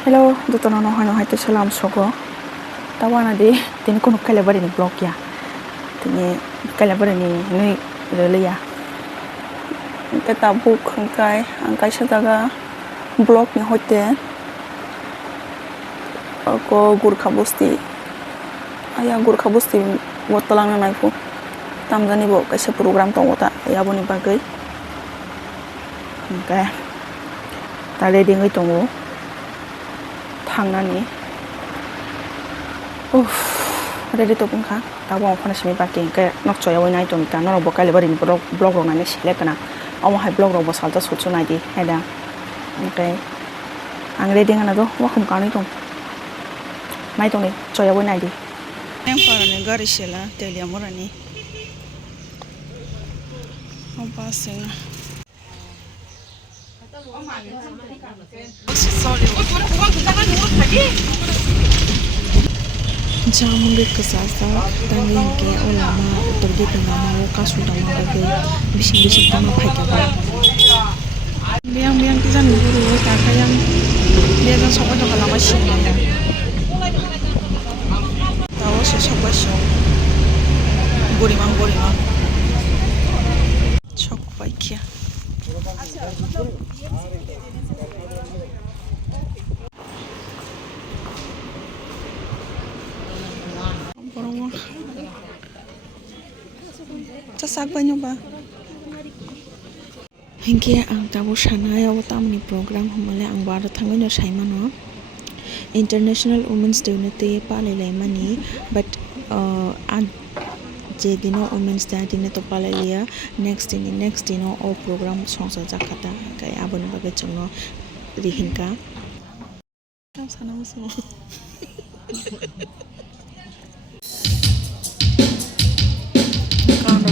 Hello, dito na no hai te salam sogo. Tawana di tini kono kala bari ni blog ya. Tini kala bari ni nui lele ya. Kita book angkai sadaga blog ni hote. Ko Gurkha Busti. Aya Gurkha Busti botalang na naiku. Tamjani bo kaisa program tongota ya boni bagai. Angkai. Ta ready ngai tongo. थांनानै ready to bungka tabo phone simi baking ke nokchoya wai to ta no bo kale bari blog ro nane select kana aw hai blog ro bo salta suchu nai di heda okay ang ready ngana do wa khum kani to mai to ni choya wai nai di em parane gari sela telia morani ompasing Jamu kesasa tangi ke ulama terdi pengamu kasu dama bagai bising dama pakai biang kita nunggu kakak yang dia kan sobat juga lama sih tahu sih sobat sih gorimang sok baik ya Sasak banyak ba? Hingga ang tahu sana ya watam ni program humale ang baru thangun ya saya mana International Women's Day nete pale mani but je dino Women's Day dino to pale liya next dino all program songsa jakata kaya abon bagai cengno rihinka. Kam sana musuh.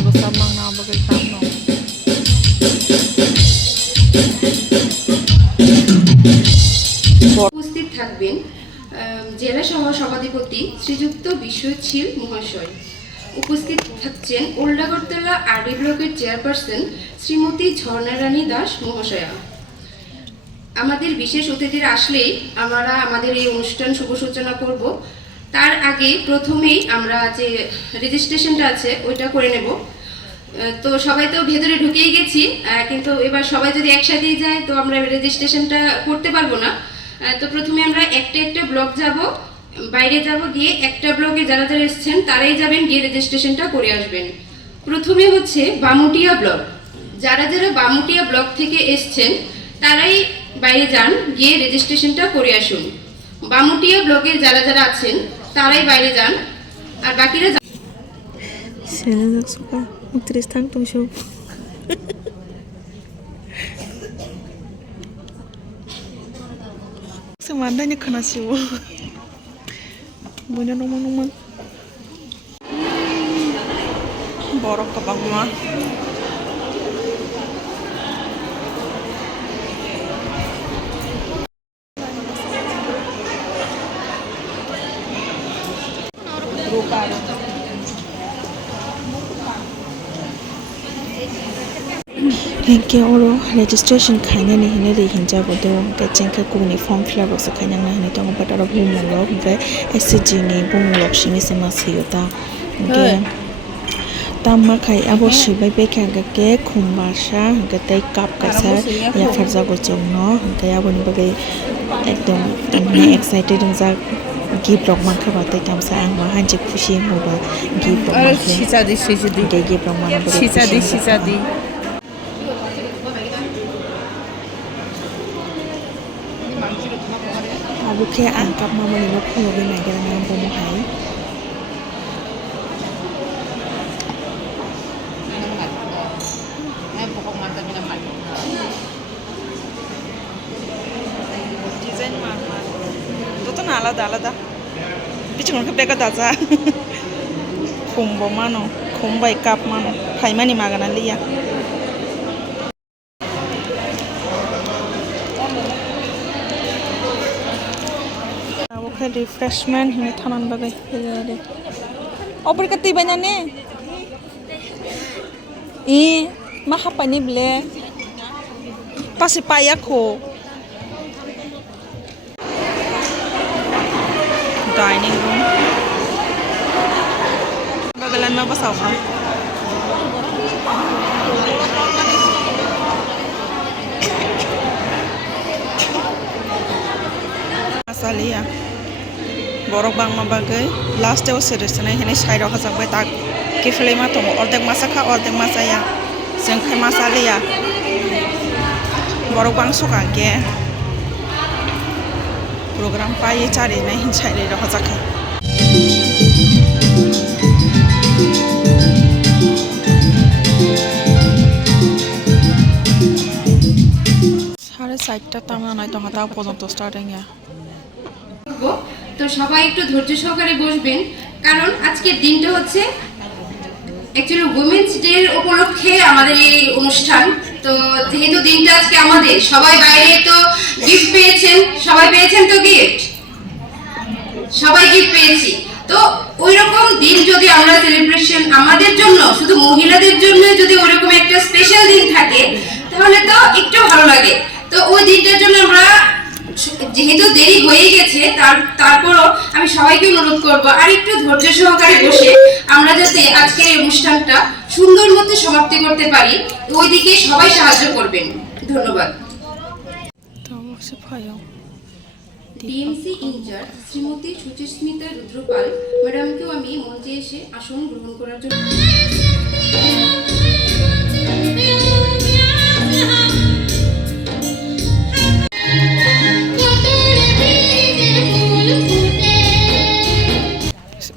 Samang na bagai tamno উপস্থিত থাকবেন জেলা সভাধিপতি শ্রীযুক্ত বিশ্বজিৎ মহাশয় উপস্থিত থাকছেন ওল্ডাগরতলা আরবি ব্লকের চেয়ারপারসন শ্রীমতী ঝর্ণা রানী দাস মহাশয়া আমাদের বিশেষ অতিথিরা আসলেই আমরা আমাদের এই অনুষ্ঠান শুভ সূচনা করব তার আগে প্রথমেই আমরা যে রেজিস্ট্রেশনটা আছে ওইটা করে নেব তো সবাই তো ভেতরে ঢুকেই গেছি কিন্তু এবার সবাই যদি একসাথেই যায় তো আমরা রেজিস্ট্রেশনটা করতে পারবো না তো প্রথমে আমরা একটা ব্লক যাব বাইরে যাব গিয়ে একটা ব্লকে যারা এসেছেন তারাই যাবেন গিয়ে রেজিস্ট্রেশনটা করে আসবেন প্রথমে হচ্ছে বামুটিয়া ব্লক যারা বামুটিয়া ব্লক থেকে এসেছেন তারাই বাইরে যান গিয়ে রেজিস্ট্রেশনটা করে আসুন বামুটিয়া ব্লকের যারা আছেন তারাই বাইরে যান আর বাকিরা Tristan tuh show. Semandanya kena show. Punya nomor. Borok ke bang mah. Hingga oro registration kayaknya nih ini dihincar bodoh keceng ke kuni form fill up se kayaknya nih ini tunggu pada orang bumung lo hingga SCG nih bumung lo sini sama siyota hingga tamma kai abo sibai beka ke kumbasha hingga tei kap kaisa ya farza gocong no hingga abo nih bagai ekdom excited hingga gift rock man khabar tei tamsa ang ma hanjik khushi hoba gift rock man gift rock man sisadi Buke angkap mama lima puluh bin aja dengan pemuhai. Desain mana? Itu tuh alada. Bicara ke bega daza. Kumbo mano, kumbai kap mano. Hai mani maganan liya. Refreshment ini taman bagai ada. Oper ketibannya nih. Maha pani ble. Pasi payak ho. dining room. Bagalan mo basaw ka? Masalia. Borok bang mabagay. Last day series na hini side ako sa bay tag. Kiflay ma to ordek masaka ordek masaya. Sengkai masalia. Borok bang suka ke. Program pai cari na hin side ako sa ka. সাড়ে 4টা তামনা নাই তো হাতা পর্যন্ত starting এ তো সবাই একটু ধৈর্য সহকারে বসবেন কারণ আজকের দিনটা হচ্ছে অ্যাকচুয়ালি উইমেন্স ডে উপলক্ষে আমাদের এই অনুষ্ঠান তো যেহেতু দিনটা আজকে আমাদের সবাই বাইরে তো গিফট পেয়েছেন সবাই পেয়েছেন তো গিফট সবাই গিফট পেয়েছি তো ওইরকম দিন যদি আমরা সেলিব্রেশন আমাদের জন্য শুধু মহিলাদের জন্য যদি ওইরকম একটা স্পেশাল দিন থাকে তাহলে তো একটু ভালো লাগে তো ওই দিনটার জন্য আমরা যেহেতু দেরি হয়ে গেছে তারপরও আমি সবাইকে অনুরোধ করব আর একটু ধৈর্য সহকারে বসে আমরা যাতে আজকের এই অনুষ্ঠানটা সুন্দর মতে সমাপ্তি করতে পারি ওই দিকে সবাই সাহায্য করবেন ধন্যবাদ ডিএমসি ইনচার্জ শ্রীমতী সুচিস্মিতা রুদ্রপাল ম্যাডামকেও আমি মঞ্চে এসে আসন গ্রহণ করার জন্য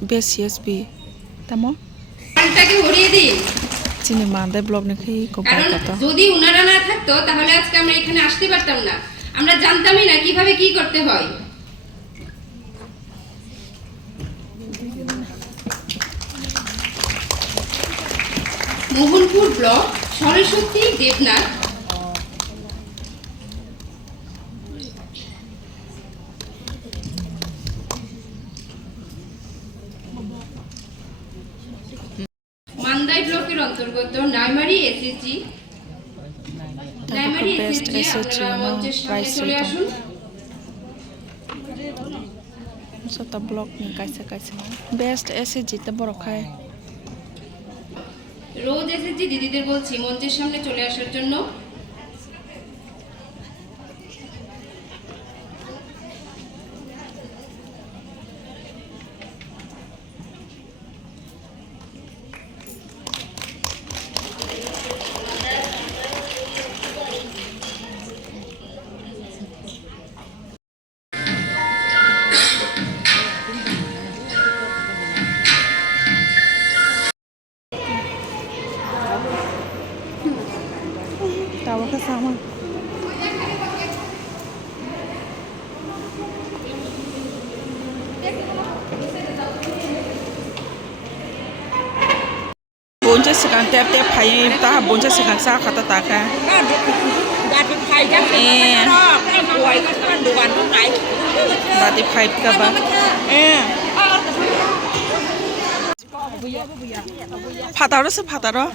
BCSB tamo টাকে উড়িয়ে দিই চিনি মাদে ব্লগ নাকি কারণ যদি উনারা না থাকতো তাহলে আজকে আমরা এখানে আসতে পারতাম না আমরা জানতামই না কিভাবে কি করতে হয় মোহনপুর ব্লক সরস্বতী দেবনাথ মান্দাই ব্লকের অন্তর্গত নাইমারি এসএসজি নাইমারি এসএসজি আপনারা মঞ্চের সামনে চলে আসুন সতা ব্লক নি কাইসা কাইসা বেস্ট এসএসজি তে বড় খায় রোজ এসএসজি দিদিদের বলছি মঞ্চের সামনে চলে আসার জন্য tawa kasama bonja sekan tiap tiap hai ta bonja sekan sa kata taka berarti pipe ka ba fataro se fataro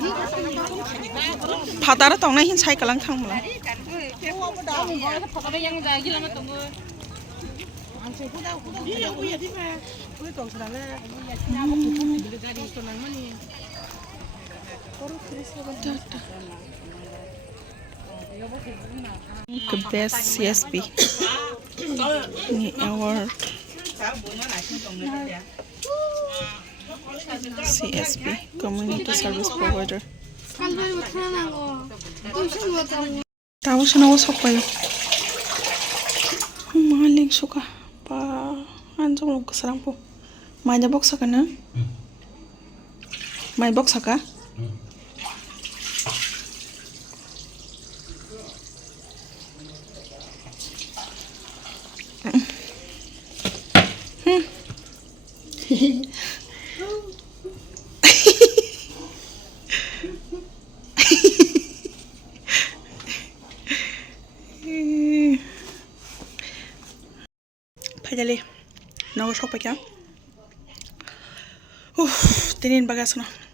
fataro tong na hin sai kalang thang mala the best CSP ni award CSP community service provider tahu sana was hokayo maling suka pa anjong lo kasarang po may na box ka na may box ka Pajali, nawa shock pa kya? Tinin bagas na.